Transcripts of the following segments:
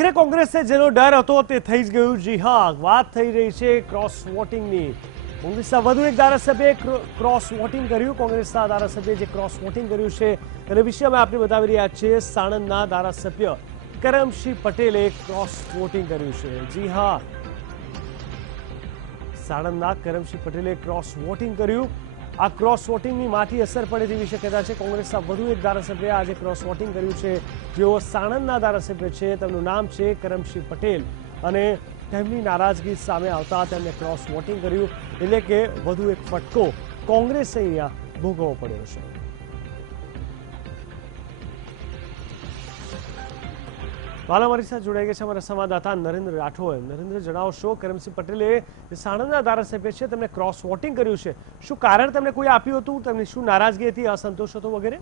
આખરે કોંગ્રેસે જેનો ડર હતો તે થઈ જ ગયું। જી હા, વાત થઈ રહી છે ક્રોસ વોટિંગની। કોંગ્રેસના વધુ એક ધારાસભ્યએ ક્રોસ વોટિંગ કર્યું। કોંગ્રેસના ધારાસભ્યએ જે ક્રોસ વોટિંગ કર્યું છે તેના વિશે અમે આપને બતાવી રહ્યા છીએ। સાણંદના ધારાસભ્ય કરમસિંહ પટેલે ક્રોસ વોટિંગ કર્યું છે। જી હા, સાણંદના કરમસિંહ પટેલે ક્રોસ વોટિંગ કર્યું। આ ક્રોસ વોટિંગની માઠી અસર પડે તેવી શક્યતા છે। કોંગ્રેસના વધુ એક ધારાસભ્યએ આજે ક્રોસ વોટિંગ કર્યું છે, જેઓ સાણંદના ધારાસભ્ય છે। તેમનું નામ છે કરમસિંહ પટેલ અને તેમની નારાજગી સામે આવતા તેમણે ક્રોસ વોટિંગ કર્યું, એટલે કે વધુ એક ફટકો કોંગ્રેસે અહીંયા ભોગવવો પડ્યો છે। હાલ અમારી સાથે જોડાઈ ગયા છે અમારા સંવાદદાતા નરેન્દ્ર રાઠોડ। નરેન્દ્ર, જણાવશો, કરમસિંહ પટેલે સાણંદના ધારાસભ્ય છે, તેમણે ક્રોસ વોટિંગ કર્યું છે, શું કારણ તેમને કોઈ આપ્યું હતું? તેમની શું નારાજગી હતી, અસંતોષ હતો વગેરે?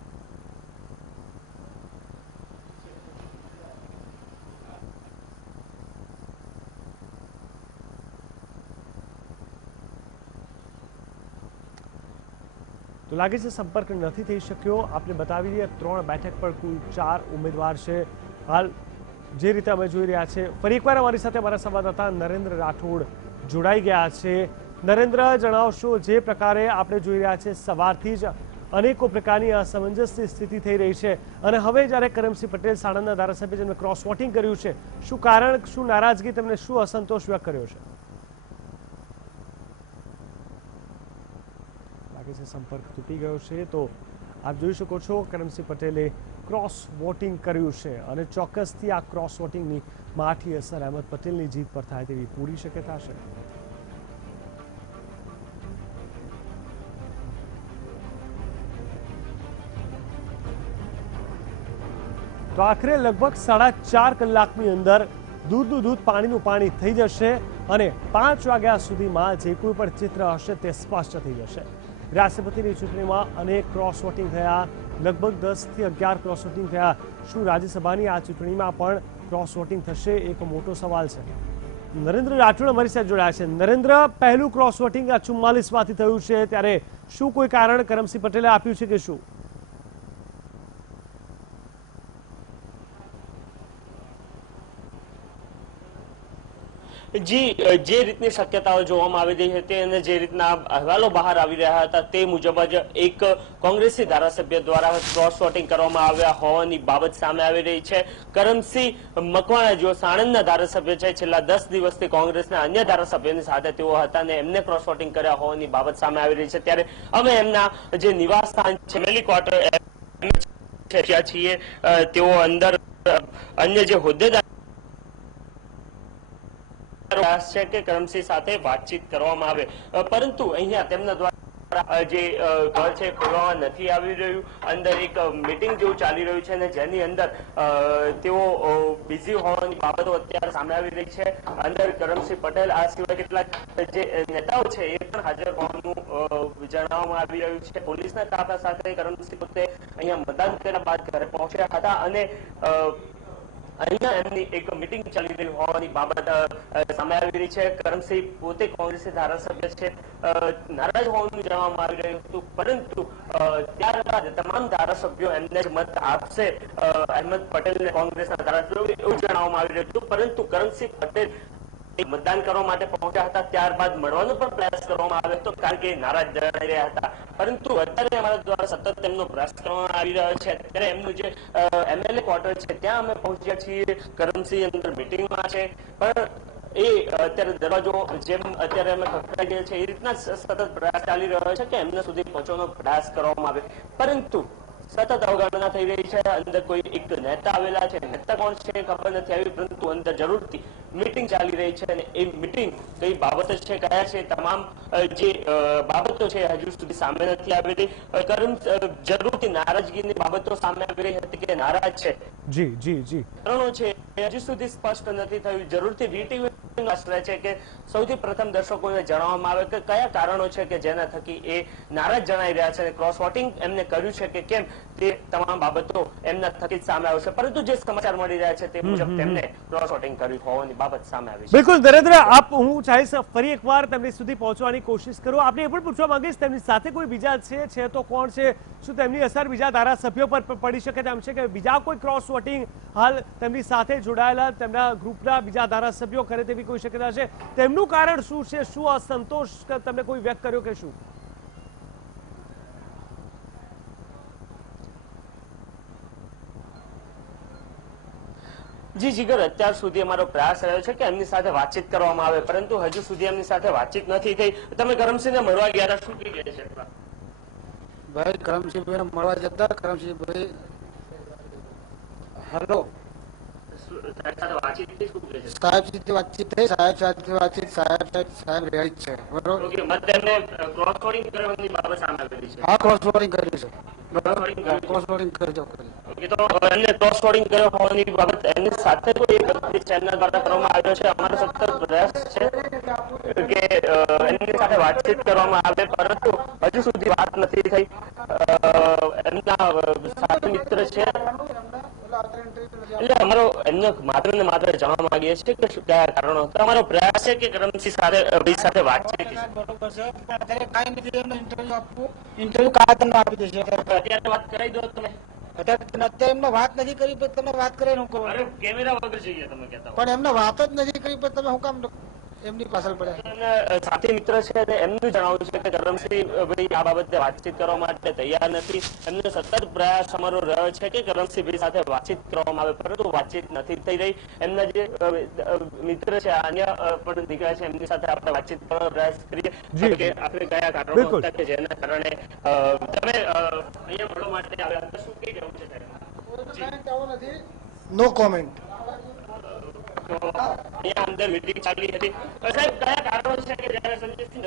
તો લાગે છે સંપર્ક નથી થઈ શક્યો। આપને બતાવી દઈએ, 3 બેઠક પર કુલ 4 ઉમેદવાર છે। હાલ જે રીતે અમે જોઈ રહ્યા છે, ફરી એકવાર અમારી સાથે અમારા સંવાદદાતા નરેન્દ્ર રાઠોડ જોડાઈ ગયા છે। નરેન્દ્ર, જણાવશો, જે પ્રકારે આપણે જોઈ રહ્યા છે સવારથી જ અનેકો પ્રકારની અસમંજસની સ્થિતિ થઈ રહી છે અને હવે જ્યારે કરમસિંહ પટેલ સાણંદના ધારાસભ્ય જેમણે ક્રોસ વોટિંગ કર્યું છે, શું કારણ, શું નારાજગી, તેમને શું અસંતોષ વ્યક્ત કર્યો છે? લાગે છે સંપર્ક તૂટી ગયો છે। તો આપ જોઈ શકો છો, કરમસિંહ પટેલે ક્રોસ વોટિંગ કર્યું છે અને ચોક્કસથી આ ક્રોસ વોટિંગની માઠી અસર અહેમદ પટેલની જીત પર થાય તેવી પૂરી શક્યતા છે। તો આખરે લગભગ 4.5 કલાકની અંદર દૂધનું દૂધ, પાણીનું પાણી થઈ જશે અને 5 વાગ્યા સુધીમાં જે કોઈ પણ ચિત્ર હશે તે સ્પષ્ટ થઈ જશે। રાષ્ટ્રપતિની ચૂંટણીમાં અનેક ક્રોસ વોટિંગ થયા, લગભગ 10 થી 11 ક્રોસ વોટિંગ થયા। શું રાજ્યસભાની આ ચૂંટણીમાં પણ ક્રોસ વોટિંગ થશે? એક મોટો સવાલ છે। નરેન્દ્ર રાઠોડ અમારી સાથે જોડાયા છે। નરેન્દ્ર, પહેલું ક્રોસ વોટિંગ આ 44માંથી થયું છે, ત્યારે શું કોઈ કારણ કરમસિંહ પટેલે આપ્યું છે કે શું? જી, જે રીતની શક્યતાઓ જોવામાં આવી રહી હતી અને જે રીતના અહેવાલો બહાર આવી રહ્યા હતા તે મુજબ જ એક કોંગ્રેસી ધારાસભ્ય દ્વારા ક્રોસ વોટિંગ કરવામાં આવ્યા હોવાની બાબત સામે આવી રહી છે। કરમસિંહ મકવાણા, જેઓ સાણંદના ધારાસભ્ય છે, છેલ્લા 10 દિવસથી કોંગ્રેસના અન્ય ધારાસભ્યોની સાથે તેઓ હતા અને એમને ક્રોસ વોટિંગ કર્યા હોવાની બાબત સામે આવી રહી છે। ત્યારે અમે એમના જે નિવાસ સ્થાન છે, ફેમિલી ક્વાર્ટર છીએ, તેઓ અંદર અન્ય જે હોદ્દેદાર છે કે કરમસિંહ સાથે વાતચીત કરવામાં આવે, પરંતુ અહીંયા તેમના દ્વારા જે ઘર છે ખોલવામાં નથી આવી રહ્યું। અંદર એક મીટિંગ જેવું ચાલી રહ્યું છે અને જેની અંદર તેઓ બિઝી હોવાની બાબતો અત્યારે સામે આવી રહી છે। અંદર કરમસિંહ પટેલ, આ સિવાય કેટલાક જે નેતાઓ છે એ પણ હાજર હોવાનું જણાવવામાં આવી રહ્યું છે। પોલીસના તાફા સાથે કરમસિંહ પોતે અહીંયા મતદાન કર્યા બાદ ઘરે પહોંચ્યા હતા અને અહીંયા એમની એક મીટિંગ ચાલી રહી હોવાની બાબત સામે આવી રહી છે। કરમસિંહ પોતે કોંગ્રેસી ધારાસભ્ય છે, નારાજ હોવાનું જણાવવામાં આવી રહ્યું હતું, પરંતુ ત્યારબાદ તમામ ધારાસભ્યો એમને જ મત આપશે અહેમદ પટેલને, કોંગ્રેસના ધારાસભ્યો, એવું જણાવવામાં આવી રહ્યું હતું। પરંતુ કરમસિંહ પટેલ મતદાન કરવા માટે પહોંચ્યા હતા, ત્યારબાદ મળવાનો પણ પ્રયાસ કરવામાં આવ્યો હતો, કારણ કે નારાજ જણાઈ રહ્યા હતા। પરંતુ અત્યારે અમારા દ્વારા સતત તેમનો પ્રયાસ કરવામાં આવી રહ્યો છે। અત્યારે એમનું જે એમએલએ ક્વાર્ટર છે ત્યાં અમે પહોંચ્યા છીએ। કરમસિંહ અંદર મીટિંગમાં છે, પણ એ અત્યારે દરવાજો જેમ અત્યારે અમે ખખડાઈ ગયા છે એ રીતના સતત પ્રયાસ ચાલી રહ્યો છે કે એમના સુધી પહોંચવાનો પ્રયાસ કરવામાં આવે, પરંતુ સતત અવગણના થઈ રહી છે। અંદર કોઈ એક નેતા આવેલા છે, નેતા કોણ છે ખબર નથી આવી, પરંતુ અંદર જરૂરથી મીટિંગ ચાલી રહી છે અને એ મીટિંગ કઈ બાબત છે, કયા છે, તમામ જે બાબતો છે હજુ સુધી સામે નથી આવી રહી। જરૂરથી નારાજગીની બાબતો સામે આવી રહી હતી કે નારાજ છે, જી જી જી કારણો છે હજુ સુધી સ્પષ્ટ નથી થયું। જરૂરથી વીટીવી આશરે છે કે સૌથી પ્રથમ દર્શકોને જણાવવામાં આવે કે કયા કારણો છે કે જેના થકી એ નારાજ જણાઈ રહ્યા છે, ક્રોસ વોટિંગ એમને કર્યું છે કે કેમ, તે તમામ બાબતો એમના થકી જ સામે આવશે। પરંતુ જે સમાચાર મળી રહ્યા છે તે મુજબ તેમને ક્રોસ વોટિંગ કર્યું હોવાની બાબત સામે આવી છે। બિલકુલ નરેન્દ્ર, આપ હું ચાહીશ ફરી એકવાર તેમની સુધી પહોંચવાની કોશિશ કરો। આપને એ પણ પૂછવા માંગીશ તેમની સાથે કોઈ બીજા છે તો કોણ છે? શું તેમની અસર બીજા ધારાસભ્યો પર પડી શકે તેમ છે કે બીજા કોઈ ક્રોસ વોટિંગ હાલ તેમની સાથે જોડાયેલા તેમના ગ્રુપના બીજા ધારાસભ્યો કરે તેવી કોઈ શક્યતા છે? તેમનું કારણ શું છે? શું અસંતોષ તમને કોઈ વ્યક્ત કર્યો કે શું? જી જીગર, અત્યાર સુધી અમારો પ્રયાસ રહ્યો છે કે એમની સાથે વાતચીત કરવામાં આવે, પરંતુ હજુ સુધી એમની સાથે વાતચીત નથી થઈ। તમે કરમસિંહને મળવા ગયા હતા, શું કહી ગયા છે? ભાઈ કરમસિંહભાઈને મળવા જતા કરમસિંહભાઈ હેલો સાહેબ સાથે વાતચીત થઈ, સાહેબ સાથે વાતચીત, સાહેબ રેડી છે બરોબર। હા ક્રોસ વોટિંગ કર્યું છે બરોબર, ક્રોસ વોટિંગ કરજો એમને ક્રોસ વોટિંગ કર્યો હોવાની બાબત એમની સાથે કોઈ એક વ્યક્તિ છે એમના દ્વારા કરવામાં આવ્યો છે। અમારો સતત પ્રયાસ છે કે એમની સાથે વાતચીત કરવામાં આવે, પરંતુ હજુ સુધી વાત નથી થઈ। એમના સાથી મિત્ર છે એટલે અમારો એમને માત્ર ને માત્ર જાણવા માંગીએ છીએ કે શું કયા કારણો હતા। અમારો પ્રયાસ છે કે કરમસિંહ સાથે વાતચીત બરોબર છે, અત્યારે કાંઈ નથી, એમને ઇન્ટરવ્યુ આપવું, ઇન્ટરવ્યુ કાં તમને આપી દેશે અત્યારે વાત કરાવી દો તમે। અત્યારે એમને વાત નથી કરી, પણ તમે વાત કરે હું કહું કેમેરા વગર જોઈએ તમે કહેતા પણ એમને વાત જ નથી કરી, પણ તમે હું કામ એમની પાછળ પડ્યા? સાથી મિત્ર છે એમનું જણાવ્યું છે કે કરમસિંહ ભાઈ આ બાબતે વાતચીત કરવા માટે તૈયાર નથી। એમનો સતત પ્રયાસ અમારો રહ્યો છે કે કરમસિંહ ભાઈ સાથે વાતચીત કરવામાં આવે, પરંતુ વાતચીત નથી થઈ રહી। એમના જે મિત્ર છે અન્ય પણ દીકરા છે એમની સાથે આપણે વાતચીત કરવાનો પ્રયાસ કરીએ કે આપણે કયા કારણો હતા કે જેના કારણે તમે અહીંયા મળવા માટે આવ્યા હતા, શું કહી રહ્યું છે? નો કોમેન્ટ। અહીંયા અંદર મીટિંગ ચાલી હતી, સાહેબ કયા કારણો છે કે જ્યારે સંજયસિંહ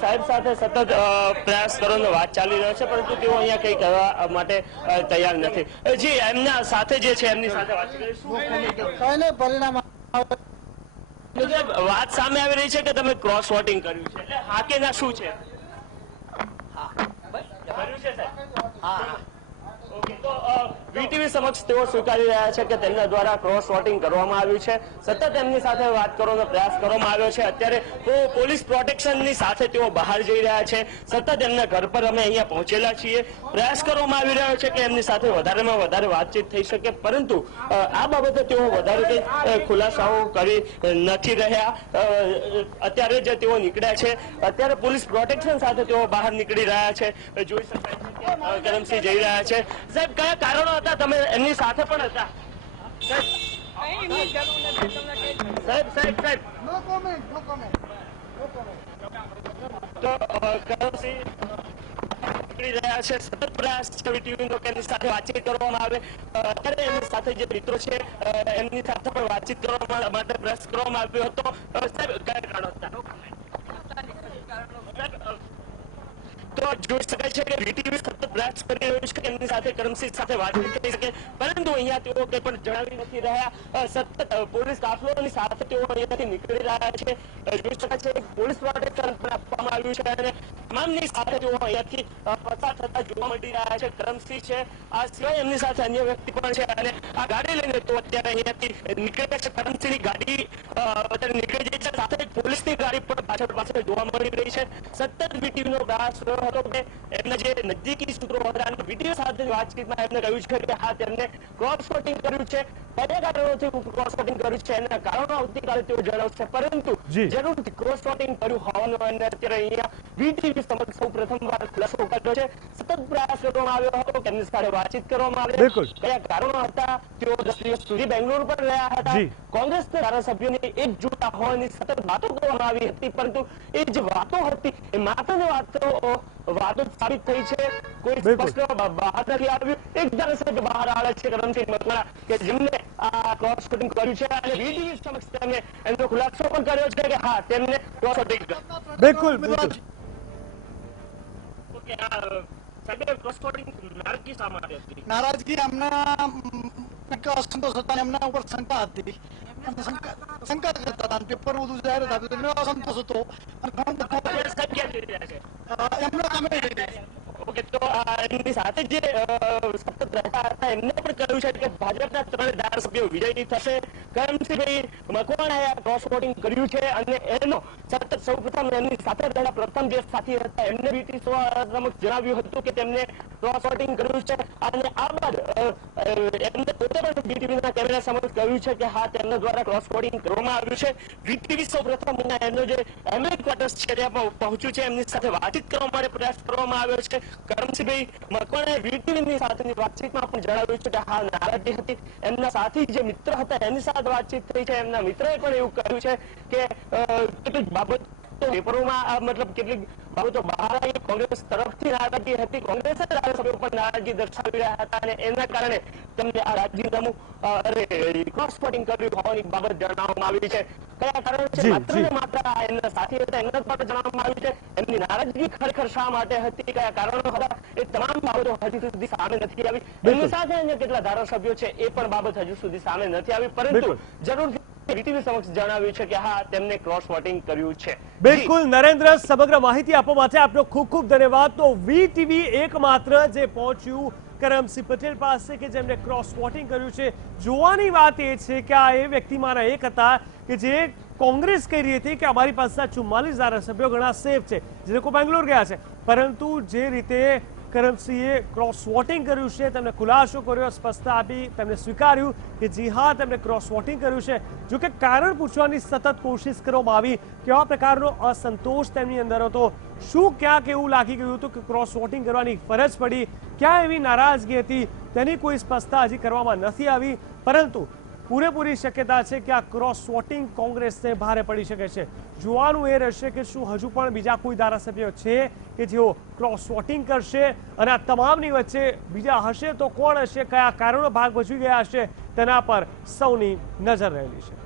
સાહેબ સાથે સતત પ્રયાસ કરવાનો વાત ચાલી રહ્યો છે, પરંતુ તેઓ અહીંયા કઈ કહેવા માટે તૈયાર નથી। જી એમના સાથે જે છે એમની સાથે વાત કરી પરિણામ વાત સામે આવી રહી છે કે તમે ક્રોસ વોટિંગ કર્યું છે, એટલે હા કે ના શું છે? કર્યું છે સાહેબ? ઓકે, તો વીટીવી સમક્ષ તેઓ સ્વીકારી રહ્યા છે કે તેમના દ્વારા ક્રોસ વોટિંગ કરવામાં આવ્યું છે। સતત એમની સાથે વાત કરવાનો પ્રયાસ કરવામાં આવ્યો છે। અત્યારે પોલીસ પ્રોટેક્શનની સાથે તેઓ બહાર જઈ રહ્યા છે। સતત એમના ઘર પર અમે અહીંયા પહોંચેલા છીએ। પ્રયાસ કરવામાં આવી રહ્યો છે કે એમની સાથે વધારેમાં વધારે વાતચીત થઈ શકે, પરંતુ આ બાબતે તેઓ વધારે કંઈ ખુલાસાઓ કરી નથી રહ્યા। અત્યારે જે તેઓ નીકળ્યા છે, અત્યારે પોલીસ પ્રોટેક્શન સાથે તેઓ બહાર નીકળી રહ્યા છે। જોઈ શકાય છે કે કરમસિંહ જઈ રહ્યા છે। સાહેબ કયા કારણો હતા? તમે એમની સાથે પણ હતા સાહેબ? તો કરમસિંહ નીકળી રહ્યા છે, સતત પ્રયાસ છે વીટીવીનો કે એમની સાથે વાતચીત કરવામાં આવે। અત્યારે એમની સાથે જે મિત્રો છે એમની સાથે પણ વાતચીત કરવા માટે પ્રયાસ કરવામાં આવ્યો હતો। સાહેબ કયા કારણો હતા? તો જોઈ શકાય છે કે વીટીવી સતત પ્રયાસ કરી રહ્યું છે કે એમની સાથે કરમસિંહ સાથે વાતચીત કરી શકે, પરંતુ અહીંયા તેઓ કંઈ પણ જણાવી નથી રહ્યા। સતત પોલીસ કાફલોની સાથે તેઓ અહીંયાથી નીકળી રહ્યા છે। જોઈ શકાય છે કે પોલીસ પ્રોટેક્શન પણ આપવામાં આવ્યું છે અને તમામની સાથે તેઓ અહીંયાથી પસાર થતા જોવા મળી રહ્યા છે। કરમસિંહ છે, આ સિવાય એમની સાથે અન્ય વ્યક્તિ પણ છે અને આ ગાડી લઈને તો અત્યારે અહીંયાથી નીકળે છે। કરમસિંહની ગાડી અત્યારે નીકળી જાય છે, સાથે પોલીસની ગાડી પણ પાછળ જોવા મળી રહી છે। સતત વીટીવીનો પ્રયાસ હતો કે એમના જે નજીકી સૂત્રો હતા અને વીટીવી સાથે વાતચીતમાં એમને કહ્યું છે કે હા તેમને ક્રોસ વોટિંગ કર્યું છે। કયા કારણોથી ક્રોસ વોટિંગ કર્યું છે એના કારણો આવતીકાલે તેઓ જણાવશે, પરંતુ જરૂરથી ક્રોસ વોટિંગ કર્યું હોવાનું અને અત્યારે અહીંયા વીટીવી સમક્ષ સૌ પ્રથમવાર ખુલાસો કર્યો છે। સતત પ્રયાસ કરવામાં આવ્યો હતો કે એમની સાથે વાતચીત કરવામાં આવે, કયા કારણો હતા। તેઓ 10 દિવસ સુધી બેંગ્લોર પર રહ્યા હતા। કોંગ્રેસના ધારાસભ્યોની એકજૂટ હોવાની સતત વાતો કરવામાં આવી હતી, પરંતુ એ જે વાતો હતી એ માત્ર ને વાતો સાબિત થઈ છે, કોઈ સ્પષ્ટ બહાર નથી આવ્યું। એક ધારાસભ્ય બહાર આવે છે કરમસિંહ મકવાણા કે જેમને આ ક્રોસ વોટિંગ કર્યું છે અને વીટીવી સમક્ષ તેમને એમનો ખુલાસો પણ કર્યો છે કે હા તેમને ક્રોસ વોટિંગ બિલકુલ નારાજગી એમના અસંતોષ હતા, એમના ઉપર શંકા હતી। શંકા કરતા હતા, પેપર બધું જાહેર થતું હતું, એમને અસંતોષ હતો અને ઘણો બધો સાહેબ ક્યાં જઈ રહ્યા છે? એમનો કામે રહી રહ્યા છે. ઓકે, તો એમની સાથે જે સતત રહેતા હતા એમને પણ કહ્યું છે કે ભાજપના 3 ધારાસભ્યો વિજયી થશે. કરમસિંહભાઈ મકવાણાએ ક્રોસ વોટિંગ કર્યું છે અને એનો સતત સૌપ્રથમ એમની સાથે રહેલા પ્રથમ જે સાથી હતા એમને બીટી સમક્ષ જણાવ્યું હતું કે તેમને ક્રોસ વોટિંગ કર્યું છે અને આ બાદ એમને પોતે પણ વીટીવીના કેમેરા સમક્ષ કહ્યું છે કે હા, તેમના દ્વારા ક્રોસ વોટિંગ કરવામાં આવ્યું છે. વીટીવી સૌપ્રથમ એમનો જે એમએલ ક્વાર્ટર્સ છે ત્યાં પહોંચ્યું છે, એમની સાથે વાતચીત કરવા માટે પ્રયાસ કરવામાં આવ્યો છે. કરમસિંહભાઈ મકવાણાએ વીટીવીની સાથેની વાતચીતમાં પણ જણાવ્યું છે કે હા, નારાજગી હતી. એમના સાથી જે મિત્ર હતા એની સાથે વાતચીત થઈ છે. એમના મિત્રએ પણ એવું કહ્યું છે કે કેટલીક બાબતો પેપરોમાં મતલબ કેટલીક બાબતો બહાર આવી, કોંગ્રેસ તરફથી નારાજગી હતી, કોંગ્રેસના ધારાસભ્યો પણ નારાજગી દર્શાવી રહ્યા હતા અને એના કારણે તેમને આ રાજીનામું ક્રોસ વોટિંગ કર્યું હોવાની બાબત જણાવવામાં આવી છે. કયા કારણો છે? માત્ર ને માત્ર એમના સાથી હતા એમના દ્વારા જણાવવામાં આવ્યું છે. એમની નારાજગી ખરેખર શા માટે હતી, કયા કારણો હતા, એ તમામ બાબતો હજી સુધી સામે નથી આવી. એમની સાથે અન્ય કેટલા ધારાસભ્યો છે એ પણ બાબત હજુ સુધી સામે નથી આવી, પરંતુ જરૂરથી વીટીવી સમક્ષ જણાવ્યું છે કે હા, તેમને ક્રોસ વોટિંગ કર્યું છે. બિલકુલ નરેન્દ્ર, સમગ્ર માહિતી આપવા માટે આપનો ખૂબ ખૂબ ધન્યવાદ. તો વીટીવી એકમાત્ર જે પહોંચ્યું કરમસિંહ પટેલ પાસે કે જેમને ક્રોસ વોટિંગ કર્યું છે. જોવાની વાત એ છે કે આ એ વ્યક્તિમાંના એક હતા કે જે કોંગ્રેસ કહી રહી હતી કે અમારી પાસે 44 ધારાસભ્યો ઘણા સેફ છે, જે લોકો બેંગ્લોર ગયા છે, પરંતુ જે રીતે કરમસિંહે ક્રોસ વોટિંગ કર્યું છે, તેમને ખુલાસો કર્યો, સ્પષ્ટતા આપી, તેમને સ્વીકાર્યું કે જી હા, તેમને ક્રોસ વોટિંગ કર્યું છે. જો કે કારણ પૂછવાની સતત કોશિશ કરવામાં આવી, કેવા પ્રકારનો અસંતોષ તેમની અંદર હતો, શું ક્યાંક એવું લાગી ગયું હતું કે ક્રોસ વોટિંગ કરવાની ફરજ પડી, ક્યાં એવી નારાજગી હતી, તેની કોઈ સ્પષ્ટતા હજી કરવામાં નથી આવી. પરંતુ પૂરેપૂરી શક્યતા છે કે આ ક્રોસ વોટિંગ કોંગ્રેસને ભારે પડી શકે છે. જોવાનું એ રહેશે કે શું હજુ પણ બીજા કોઈ ધારાસભ્યો છે કે જેઓ ક્રોસ વોટિંગ કરશે અને આ તમામની વચ્ચે બીજા હશે તો કોણ હશે, કયા કારણો ભાગ ભજવી ગયા હશે, તેના પર સૌની નજર રહેલી છે.